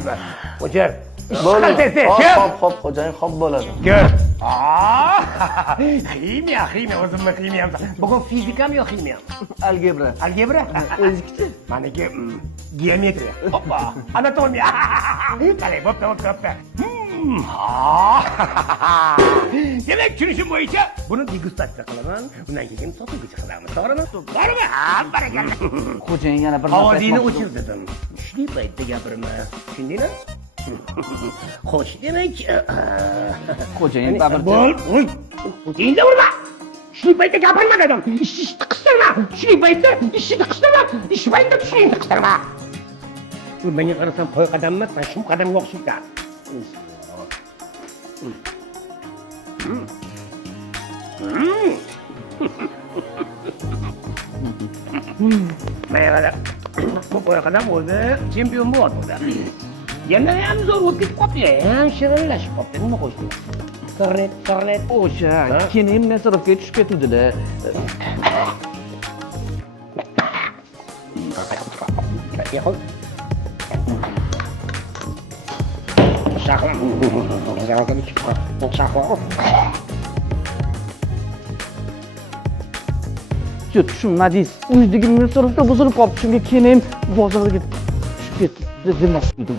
turma. O'chir. Bo'ldi. Tez, Hop, xo'jayin, hop bo'ladi. Gör. Ximiya, o'zimni ximiyam. Bugun fizikami yo ximiyam? Algebra. Algebra? O'zingchi? Meniki geometriya. Hoppa, anatomiya. Qalay, bo'pti. Demak, tushunishim bo'yicha buni degustatsiya qilaman. Undan keyin sotuvga chiqaramiz. To'g'rimi? To'g'rimi? Barakalla. Xo'jayin yana bir ovozingni o'chir dedim. Tushli paytda gapirma. Tushundingmi? Xo'sh, demak, xo'jayin babir. bo'l. O'zingga urma. Tushli paytda gapirma dedim. Ishni qistirma. Tushli paytda ishni qistirma. Ish paytda tushni qistirma. Bu menga qarasam qo'y qadam emas, shu qadamga o'xshaysan. Mayli. Bu qo'y qadam o'zi chempion bo'ldi. Yana ham zo'r o'tib qopti. Shirinlashib qopti. Nima qo'shdi? Sarnet. O'sha, keyin masrafga tushib ketuvdi-da. Shu tushunmadingiz. Uydagi masrafda buzilib qolibdi. Shunga keyin bozorga tushib ketdi demoqchidim.